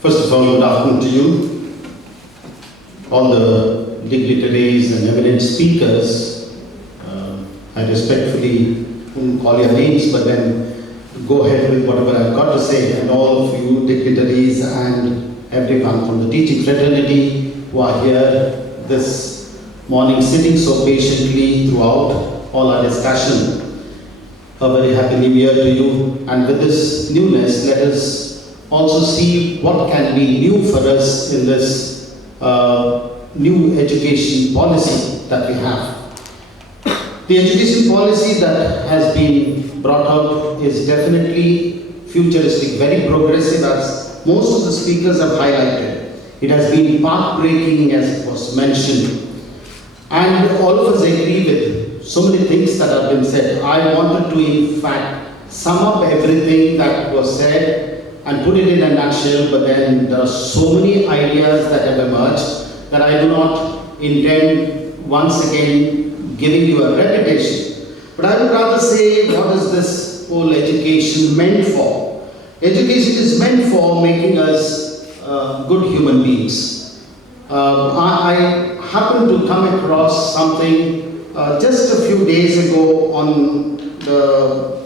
First of all, good afternoon to you, all the dignitaries and eminent speakers. I respectfully won't call your names, but then go ahead with whatever I've got to say. And all of you dignitaries and everyone from the teaching fraternity who are here this morning, sitting so patiently throughout all our discussion. A very happy new year to you. And with this newness, let us also see what can be new for us in this new education policy that we have. The education policy that has been brought up is definitely futuristic, very progressive, as most of the speakers have highlighted. It has been path-breaking, as it was mentioned. And all of us agree with so many things that have been said. I wanted to, in fact, sum up everything that was said and put it in a nutshell, but then there are so many ideas that have emerged that I do not intend once again giving you a repetition. But I would rather say, what is this whole education meant for? Education is meant for making us good human beings. I happened to come across something just a few days ago on the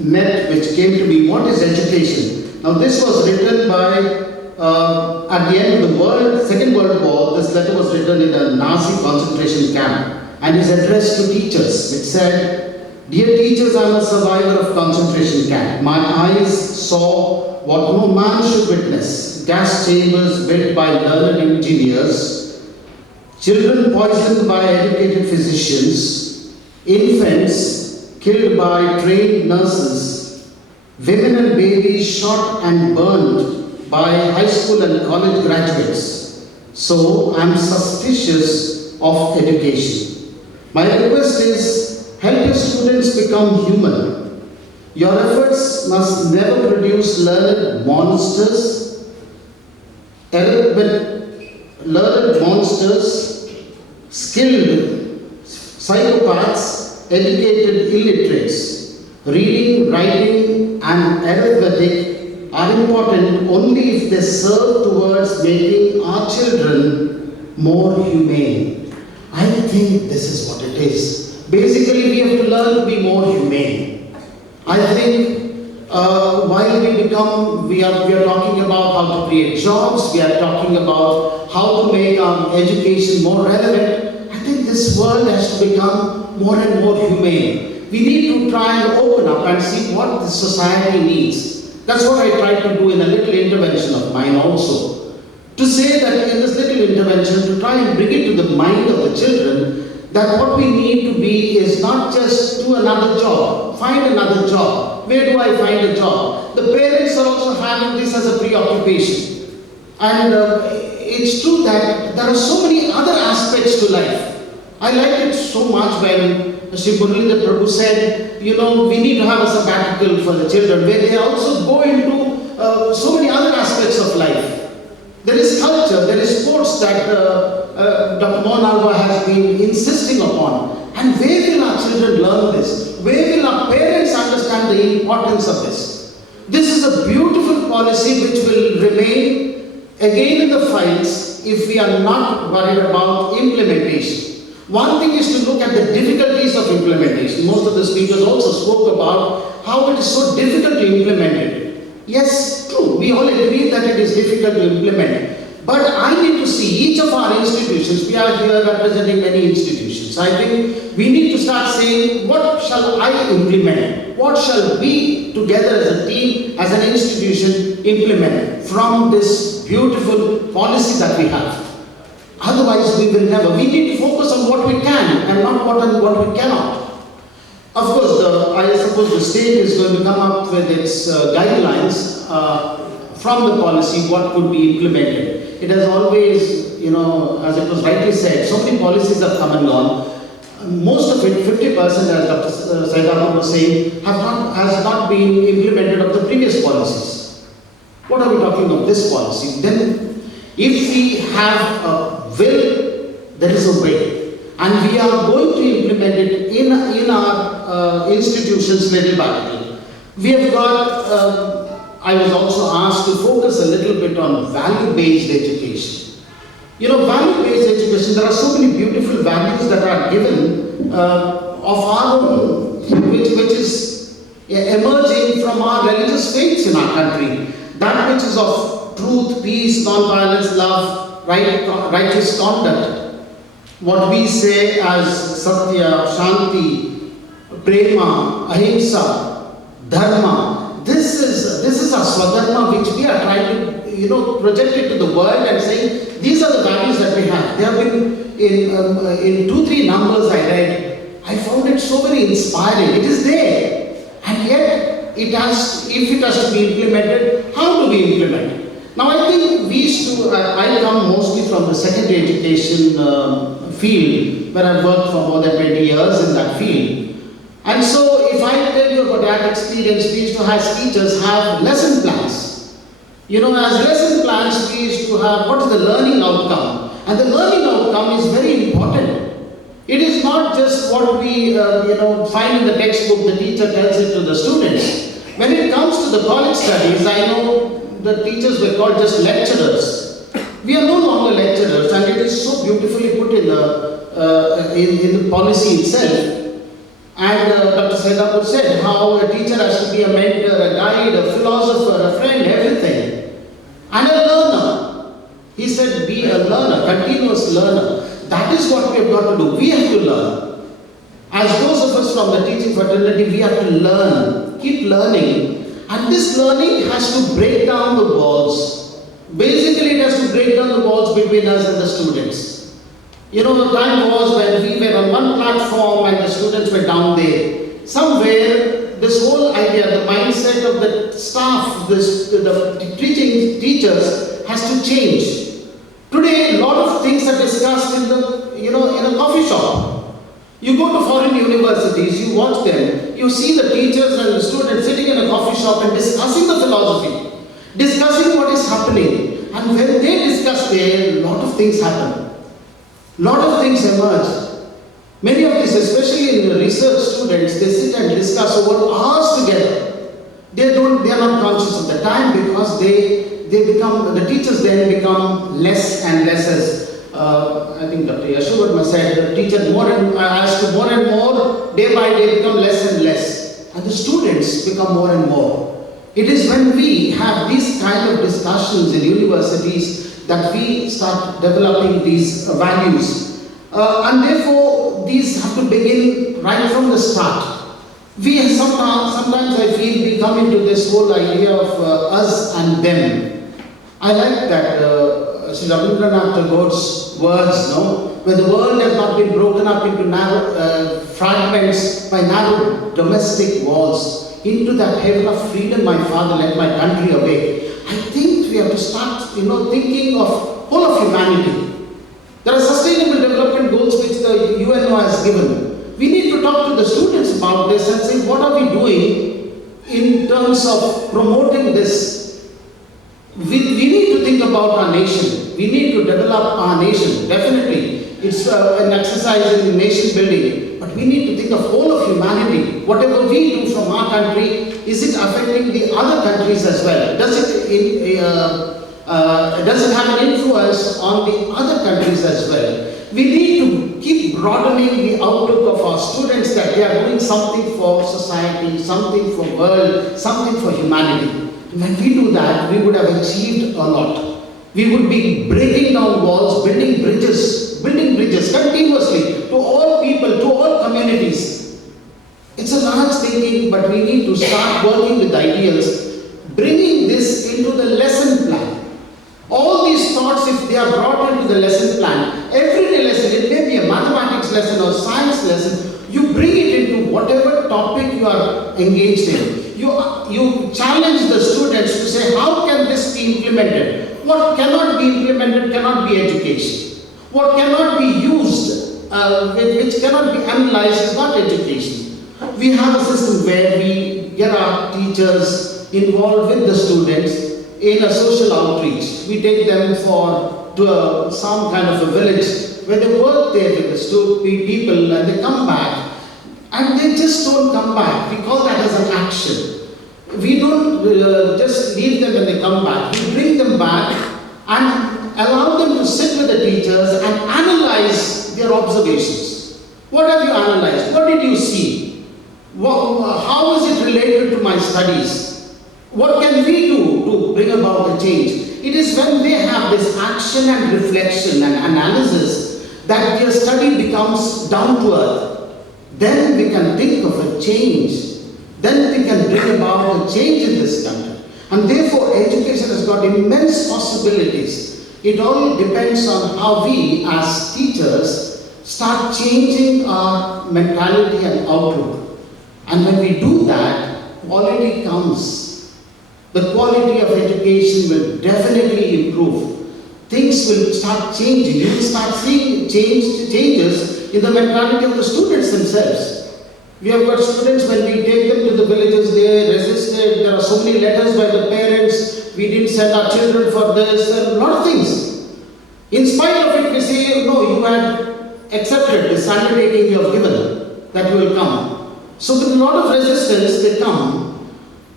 net, which came to me. What is education? Now this was written by, at the end of the Second World War, this letter was written in a Nazi concentration camp and is addressed to teachers. It said, "Dear teachers, I am a survivor of concentration camp. My eyes saw what no man should witness. Gas chambers built by learned engineers, children poisoned by educated physicians, infants killed by trained nurses, women and babies shot and burned by high school and college graduates. So I am suspicious of education. My request is, help your students become human. Your efforts must never produce learned monsters, skilled psychopaths, educated illiterates. Reading, writing, and arithmetic are important only if they serve towards making our children more humane." I think this is what it is. Basically, we have to learn to be more humane. I think while we are talking about how to create jobs, we are talking about how to make our education more relevant. I think this world has to become more and more humane. We need to try and open up and see what the society needs. That's what I tried to do in a little intervention of mine also. To say that in this little intervention, to try and bring it to the mind of the children, that what we need to be is not just do another job, find another job. Where do I find a job? The parents are also having this as a preoccupation. And it's true that there are so many other aspects to life. I liked it so much when Sri Muralidhar Prabhu said, we need to have a sabbatical for the children, where they also go into so many other aspects of life. There is culture, there is sports that Dr. Mohan Alva has been insisting upon. And where will our children learn this? Where will our parents understand the importance of this? This is a beautiful policy which will remain again in the files if we are not worried about implementation. One thing is to look at the difficulties of implementation. Most of the speakers also spoke about how it is so difficult to implement it. Yes, true, we all agree that it is difficult to implement. But I need to see each of our institutions, we are here representing many institutions. I think we need to start saying, what shall I implement? What shall we together as a team, as an institution, implement from this beautiful policy that we have? Otherwise, we will never. We need to focus on what we can and not what we cannot. Of course, I suppose the state is going to come up with its guidelines from the policy, what could be implemented. It has always, as it was rightly said, so many policies have come and gone. Most of it, 50%, as Dr. Saidapur was saying, has not been implemented of the previous policies. What are we talking of this policy? Then, if we have a will, there is a way. And we are going to implement it in our institutions little by little. We have got I was also asked to focus a little bit on value-based education. You know, value-based education, there are so many beautiful values that are given of our own, which is emerging from our religious faiths in our country. That which is of truth, peace, non-violence, love, righteous conduct. What we say as Satya, Shanti, Prema, Ahimsa, Dharma. This is our Swadharma which we are trying to project it to the world and saying these are the values that we have. They have been in 2-3 numbers I read. I found it so very inspiring. It is there, and yet if it has to be implemented, how do we implement it? Now I think I come mostly from the secondary education field, where I've worked for more than 20 years in that field. And so if I tell you about that experience, we used to have teachers have lesson plans. You know, as lesson plans, we used to have what is the learning outcome. And the learning outcome is very important. It is not just what we find in the textbook, the teacher tells it to the students. When it comes to the college studies, I know the teachers were called just lecturers. We are no longer lecturers, and it is so beautifully put in the policy itself. And Dr. Saidapur said how a teacher has to be a mentor, a guide, a philosopher, a friend, everything. And a learner. He said, be a learner, continuous learner. That is what we have got to do. We have to learn. As those of us from the teaching fraternity, we have to learn, keep learning. And this learning has to break down the walls. Basically, it has to break down the walls between us and the students. You know, the time was when we were on one platform and the students were down there. Somewhere, this whole idea, the mindset of the staff, the teachers has to change. Today, a lot of things are discussed in in a coffee shop. You go to foreign universities, you watch them, you see the teachers and the students sitting in a coffee shop and discussing the philosophy, discussing what is happening. And when they discuss there, a lot of things happen. Lot of things emerge. Many of these, especially in the research students, they sit and discuss over hours together. They are not conscious of the time because the teachers then become less and less as I think Dr. Yashovardhan said, the teacher as to more and more, day by day become less and less. And the students become more and more. It is when we have these kind of discussions in universities that we start developing these values. And therefore, these have to begin right from the start. Sometimes I feel we come into this whole idea of us and them. I like that Sri Rabindranath Tagore's words, where the world has not been broken up into narrow fragments by narrow domestic walls. Into that heaven of freedom, my Father, let my country awake. I think we have to start, thinking of whole of humanity. There are sustainable development goals which the UNO has given. We need to talk to the students about this and say, what are we doing in terms of promoting this? We need to think about our nation. We need to develop our nation, definitely. It's an exercise in nation building. But we need to think of whole of humanity. Whatever we do from our country, is it affecting the other countries as well? Does it have an influence on the other countries as well? We need to keep broadening the outlook of our students that they are doing something for society, something for world, something for humanity. When we do that, we would have achieved a lot. We would be breaking down walls, building bridges continuously to all people, to all communities. It's a large thinking, but we need to start working with ideals, bringing this into the lesson plan. All these thoughts, if they are brought into the lesson plan, everyday lesson, it may be a mathematics lesson or science lesson, you bring it into whatever topic you are engaged in. You challenge the students to say, how can this be implemented? What cannot be implemented cannot be education. What cannot be used, which cannot be analyzed is not education. We have a system where we get our teachers involved with the students in a social outreach. We take them to some kind of a village where they work there with the people and they come back. And they just don't come back. We call that as an action. We don't just leave them when they come back. We bring them back and allow them to sit with the teachers and analyze their observations. What have you analyzed? What did you see? How is it related to my studies? What can we do to bring about a change? It is when they have this action and reflection and analysis that their study becomes down to earth. Then we can think of a change. Then we can bring about a change in this country. And therefore, education has got immense possibilities. It all depends on how we, as teachers, start changing our mentality and outlook. And when we do that, quality comes. The quality of education will definitely improve. Things will start changing. You will start seeing changes in the mentality of the students themselves. We have got students, when we take them to the villages, they resisted. There are so many letters by the parents. We didn't send our children for this, and a lot of things. In spite of it, we say, no, you had accepted this undertaking you have given, that you will come. So with a lot of resistance, they come.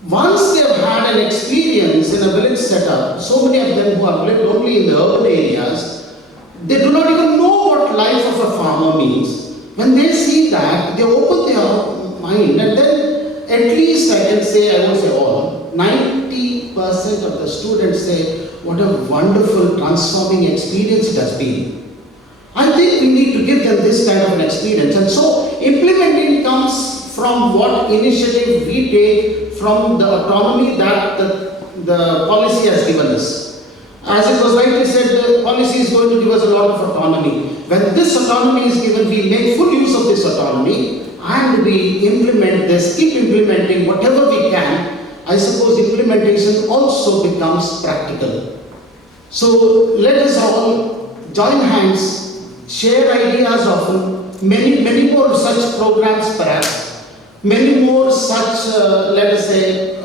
Once they have had an experience in a village setup, so many of them who have lived only in the urban areas, they do not even know what life of a farmer means. When they see that, they open their mind, and then at least I can say, I won't say all, 90% of the students say, what a wonderful transforming experience it has been. I think we need to give them this kind of an experience. And so implementing comes from what initiative we take from the autonomy that the policy has given us. As it was rightly said, the policy is going to give us a lot of autonomy. When this autonomy is given, we make full use of this autonomy and we implement this, keep implementing whatever we can. I suppose implementation also becomes practical. So let us all join hands, share ideas often, many more such programs perhaps. Many more such, let us say,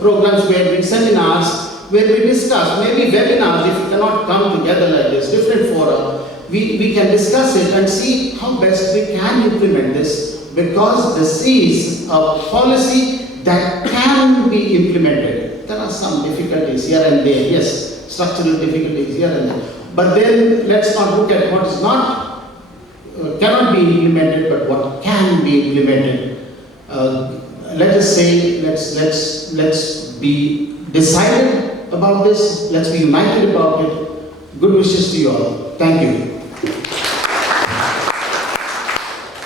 programs where we seminars, where we discuss, maybe webinars if we cannot come together like this, different fora, we can discuss it and see how best we can implement this, because this is a policy that can be implemented. There are some difficulties here and there, yes, structural difficulties here and there. But then let's not look at what is not, cannot be implemented, but what can be implemented. Let us say, let's be decided about this. Let's be united about it. Good wishes to you all. Thank you.